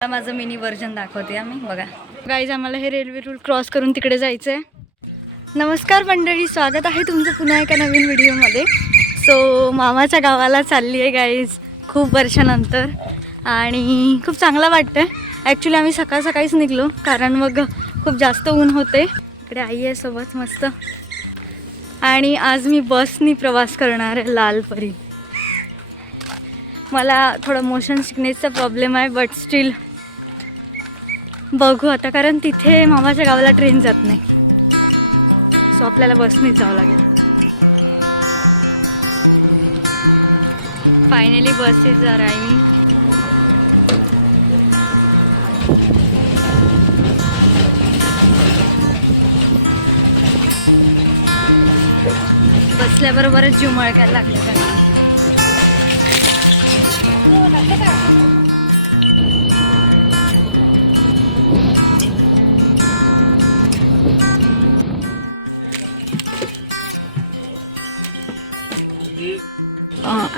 माझं mini version दाखवते आम्ही बघा गाईज. आम्हाला हे रेल्वे रूळ क्रॉस करून तिकडे जायचं आहे. नमस्कार मंडळी, स्वागत आहे तुमचं पुन्हा एका नवीन व्हिडिओमध्ये. सो मामाच्या गावाला चालली आहे गाईज खूप वर्षानंतर आणि खूप चांगलं वाटतं. ॲक्च्युली आम्ही सकाळीच निघलो कारण मग खूप जास्त ऊन होते. इकडे आई आहे सोबत मस्त. आणि आज मी बसनी प्रवास करणार आहे लालपरी. मला थोडं मोशन सिकनेसचा प्रॉब्लेम आहे बट स्टील बघू आता, कारण तिथे मामाच्या गावाला ट्रेन जात नाही. सो आपल्याला बसनीच जावं लागेल. फायनली बसेस जा रही. बसल्याबरोबरच जीव मळकायला लागले का.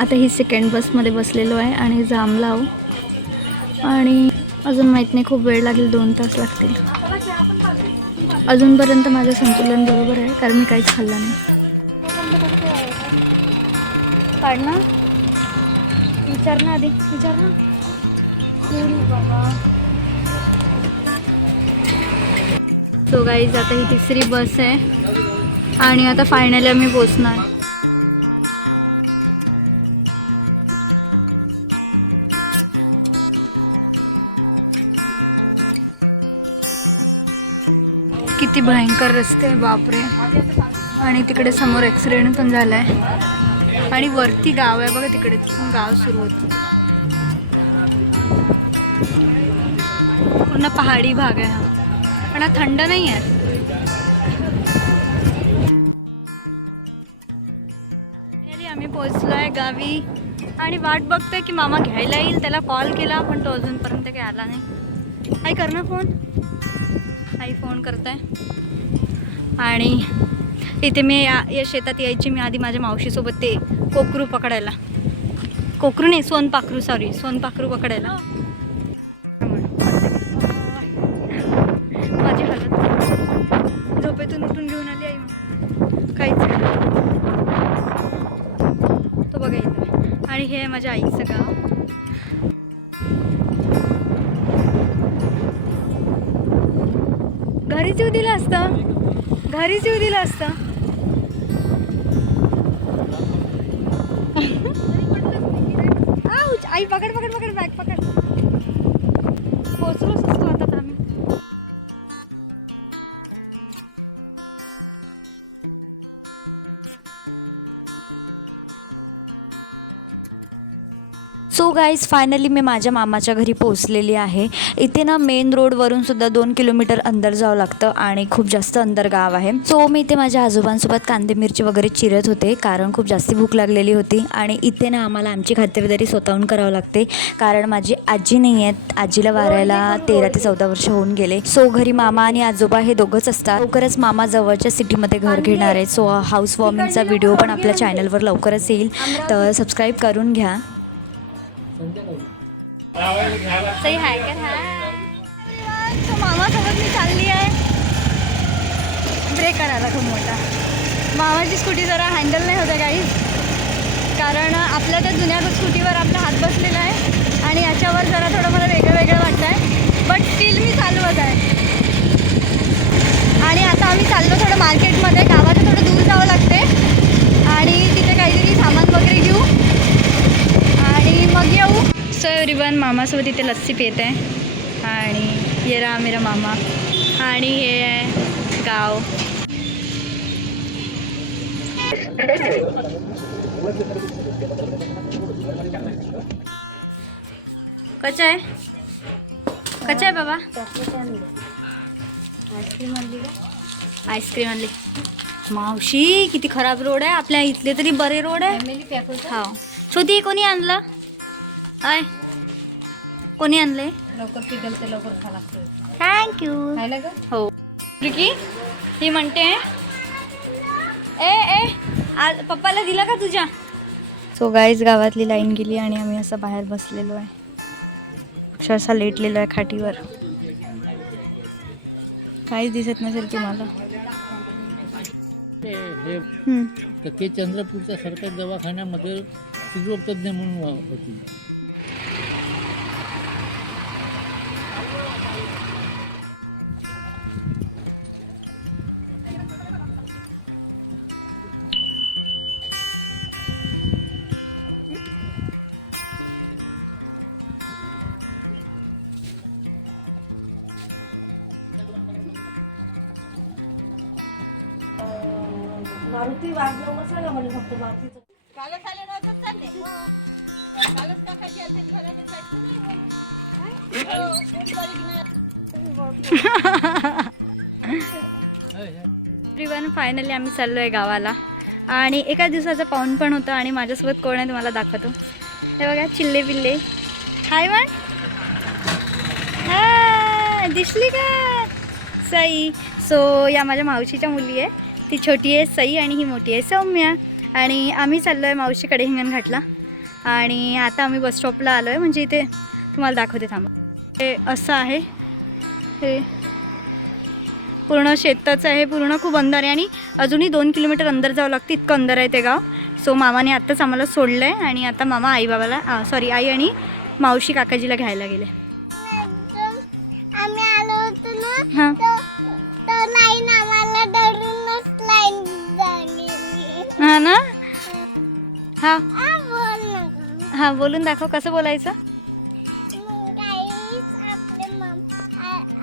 आता ही सेकंड बसमध्ये बसलेलो आहे आणि जाम लाव आणि अजून माहीत नाही, खूप वेळ लागेल, 2 तास लागतील. अजूनपर्यंत माझं संतुलन बरोबर आहे कारण मी काहीच खाल्लं नाही. काढ ना, विचार ना आधी, विचार ना बाबा. सो गाईज आता ही तिसरी बस आहे आणि आता फायनली आम्ही पोचणार. किती भयंकर रस्ते आहे बापरे. आणि तिकडे समोर ॲक्सिडेंट पण झाला आहे आणि वरती गाव आहे बघा, तिकडे गाव सुरू होतं. पूर्ण पहाडी भाग आहे हा, पण हा थंड नाही आहे. आम्ही पोचलो आहे गावी आणि वाट बघतोय की मामा घ्यायला येईल. त्याला कॉल केला पण तो अजूनपर्यंत काही आला नाही. आई कर ना फोन. आई फोन करताय. आणि इथे मी या शेतात यायची मी आधी माझ्या मावशीसोबत ते कोकरू पकडायला. कोकरू नाही, सोनपाखरू, सॉरी सोनपाखरू पकडायला. माझी हालत झोपेतून उठून घेऊन आली आई. काहीच तो बघा इथे. आणि हे आहे माझ्या आईचं गाव. घरीच येऊ दिलं असतं, घरीच येऊ दिलं असतं. आई पकड पकड पकड, बॅग पकड. पोचलोच असतो आता आम्ही. सो गाईज फायनली मी माझ्या मामाच्या घरी पोहोचलेली आहे. इथे ना मेन रोडवरून सुद्धा 2 किलोमीटर अंदर जावं लागतं आणि खूप जास्त अंदर गाव आहे. सो मी इथे माझ्या आजोबांसोबत कांदे मिरची वगैरे चिरत होते कारण खूप जास्ती भूक लागलेली होती. आणि इथे ना आम्हाला आमची खातिरदारी स्वतःहून करावं लागते कारण माझी आजी नाही आहेत. आजीला वारायला 13 ते 14 वर्ष होऊन गेले. सो घरी मामा आणि आजोबा हे दोघंच असतात. लवकरच मामा जवळच्या सिटीमध्ये घर घेणार आहे. सो हाऊस वॉर्मिंगचा व्हिडिओ पण आपल्या चॅनलवर लवकरच येईल, तर सबस्क्राईब करून घ्या. सही हाय का. तो मामासोबत मी चालली आहे. ब्रेक करायला खूप मोठा. मामाची स्कूटी जरा हँडल नाही होते काही, कारण आपल्या त्या जुन्या स्कूटीवर आपला हात बसलेला आहे आणि याच्यावर जरा थोडं मला वेगळं वाटतं आहे. बट स्टील मी चालवत आहे. आणि आता आम्ही चाललो थोडं मार्केटमध्ये. गावाचं थोडं दूर जावं लागते आणि तिथे काहीतरी सामान वगैरे घेऊ आणि मग येऊ. सो एव्हरीवन, मामासोबत इथे लस्सी पित आहे आणि ये रहा मेरा मामा. आणि हे आहे गाव. कच्चा आहे, कच्चा आहे बाबा. आईस्क्रीम आणली का? आईस्क्रीम आणली. मावशी किती खराब रोड आहे. आपल्या इथले तरी बरे रोड आहे. हा छोटी कोणी आणलं? काय कोणी आणले? लवकर पिघलते, लवकर खा लागते. थँक्यू. खायला का? हो. रिकी ही म्हणते आज पप्पाला दिला का तुझ्या? सो गाईज गावातली लाईन गेली आणि आम्ही असं बाहेर बसलेलो आहे. अक्षरशः लेटलेलो आहे खाटीवर. काहीच दिसत नसेल तुम्हाला. तर ते चंद्रपूरच्या सरकारी दवाखान्यामध्ये स्त्रीरोगतज्ञ म्हणून होती. मारुती वाजलं सांगा म्हणजे फक्त मारुतीचं. एव्हरीवन, फायनली आम्ही चाललो आहे गावाला आणि एका दिवसाचं पाऊण पण होतं आणि माझ्यासोबत कोण आहे तुम्हाला दाखवतो. हे बघा चिल्ले पिल्ले. हाय वन. हा दिसली का सई. सो या माझ्या मावशीच्या मुली आहे. ती छोटी आहे सई आणि ही मोठी आहे सौम्या. आणि आम्ही चाललो आहे मावशीकडे हिंगणघाटला. आणि आता आम्ही बस स्टॉपला आलो आहे. म्हणजे इथे तुम्हाला दाखवते थांबा. हे असं आहे. हे पूर्ण शेताचं आहे. पूर्ण खूप अंदर आहे आणि अजूनही 2 किलोमीटर अंदर जावं लागतं. इतकं अंदर आहे ते गाव. सो मामाने आत्ताच आम्हाला सोडलं आहे आणि आता मामा आई बाबाला आई आणि मावशी काकाजीला घ्यायला गेले. आम्ही आलो होतो ना. हां तर लाईन आम्हाला डरूनच लाईन झाली. हां ना. हां बोल नका. हां बोलून दाखव कसं बोलायचं. गाईस आपले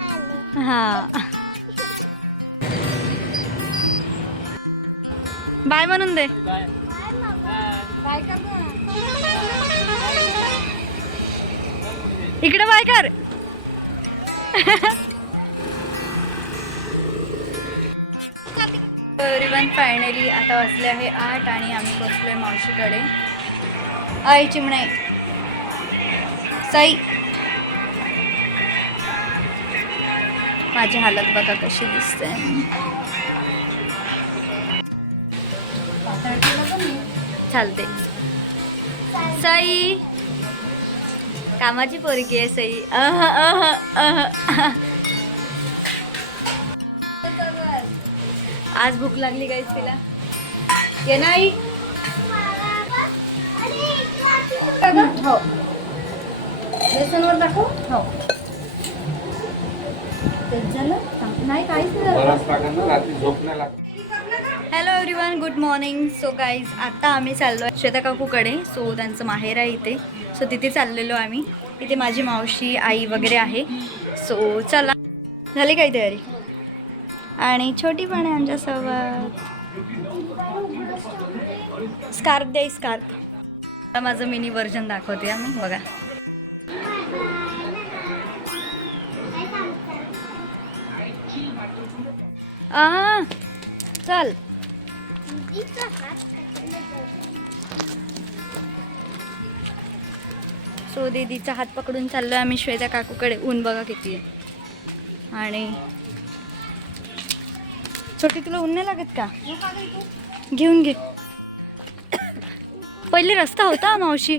आले. हां बाय म्हणून दे. इकडे बाय कर. एव्हरीवन, फायनली आता वाजले आहे 8 आणि आम्ही पोचलोय मावशीकडे. आई चिमणे साई. माझी हालत बघा कशी दिसते. चालते. सई कामाची पोरगी आहे सई. आज भूक लागली गाईस तिला. ये नाही. हो बेसनवर दाखव. हो तेच झालं नाही काहीच नाही. Hello everyone, good morning. So guys आता आम्ही चाललो आहे श्वेता काकूकडे. सो त्यांचं माहेर आहे इथे. सो तिथे चाललेलो आम्ही. इथे माझी मावशी आई वगैरे आहे. सो चला झाली काही तयारी. आणि छोटी पण आहे आमच्यासोबत. स्कार्फ द्या स्कार्फ. आता माझं मिनी व्हर्जन दाखवते आम्ही बघा. चल सो दीदीचा हात पकडून चाललो आहे आम्ही श्वेता काकूकडे. ऊन बघा किती आहे. आणि छोटी तुला ऊन नाही लागत का. घेऊन घे. पहिले रस्ता होता मावशी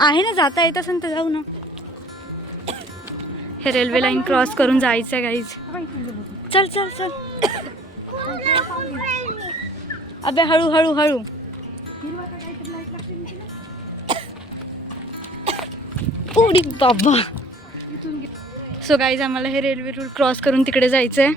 आहे ना. जाता येत असेल तर जाऊ ना. हे रेल्वे लाईन क्रॉस करून जायचं आहे गाईज. चल चल चल. अबे हळू हळू हळू. उडी बाबा. सो गाईज आम्हाला हे रेल्वे रूळ क्रॉस करून तिकडे जायचं आहे.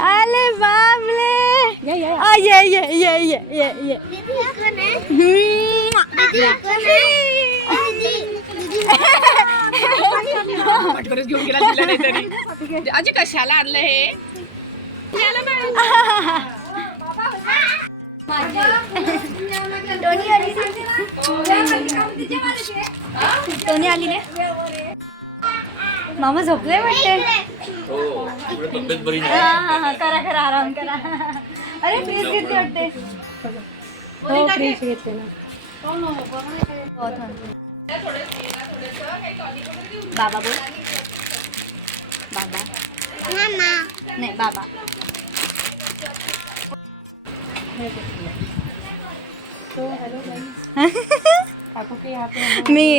आले बाबले. ये ये ये ये ये ये. घेऊन गेला दिला नाही तरी. आजी कशाला आणलं हे. टोनी आली ने. मामा झोपले वाटते. हा करा करा आराम करा. अरे फ्रीज घेतली वाटते. हो फ्रीज घेतले ना. बाबा बोल. मामा नाही बाबा. मी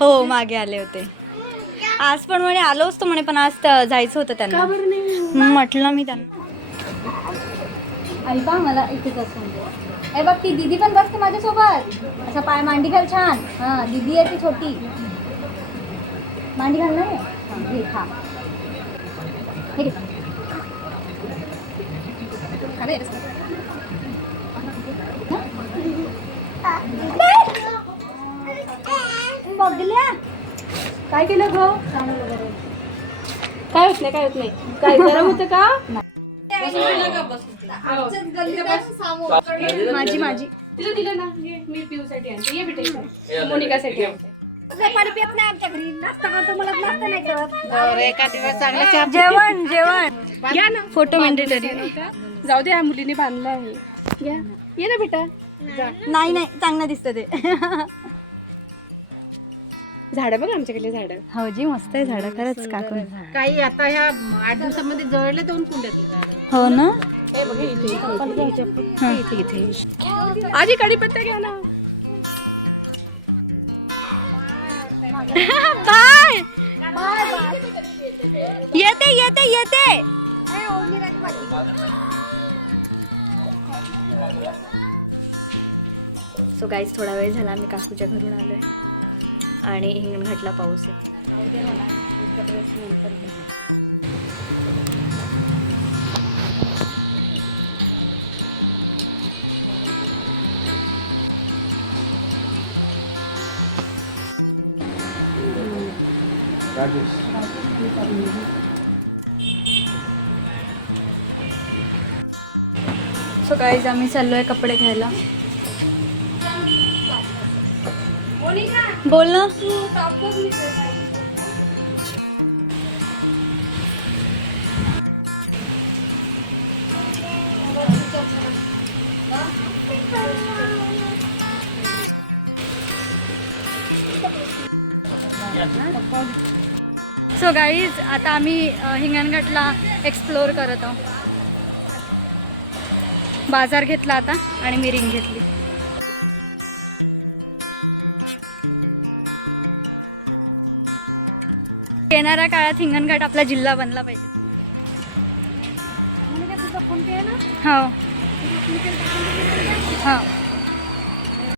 हो मागे आले होते. आज पण म्हणे आलो असतो म्हणे, पण आज जायचं होतं त्यांना. म्हटलं मी त्यांना ऐका मला इथेच असं म्हणजे ए बघ ती दीदी पण बसते माझ्यासोबत. असं पाय मांडी घाल छान. हां दीदी आहे ती छोटी. मांडी घाल ना रे. हां घे खा. हे घे. अरे बघल्या काय केलं ग? काय होत नाही, काय होत नाही. काय गरम होतं का? माझी माझी तिला दिलं ना. मी पिऊसाठी आणते. ये बेटा इथे. मोनिकासाठी आणते. पाणी पित नाही आमच्या घरी. नाश्ता करतो, मला नाश्ता नाही करत. जेवण जेवण घ्या ना. Photo mandatory. जाऊ दे, या मुलीने बांधलं आहे. घ्या. ये ना बेटा. नाही नाही चांगलं दिसतं ते. झाडं बघ आमच्याकडे झाडं. हो जी मस्त आहे झाडं खरंच काकून. काही आता ह्या 8 दिवसामध्ये जळले 2 कुंड्यातली झाडं. हो ना. आजी कढीपत्ता घ्या ना. बाय येते येते येते. सो गाईज थोडा वेळ झाला आम्ही काकूच्या घरून आलोय आणि हिंगणघाटला पाऊस आहे. सो गाईज आम्ही चाललोय कपडे घ्यायला. बोल ना. सो गाईज आता आम्ही हिंगणघाटला एक्सप्लोअर करत आहोत. बाजार घेतला आता आणि मी रिंग घेतली. येणाऱ्या काळात हिंगणघाट आपला जिल्हा बनला पाहिजे. हो हो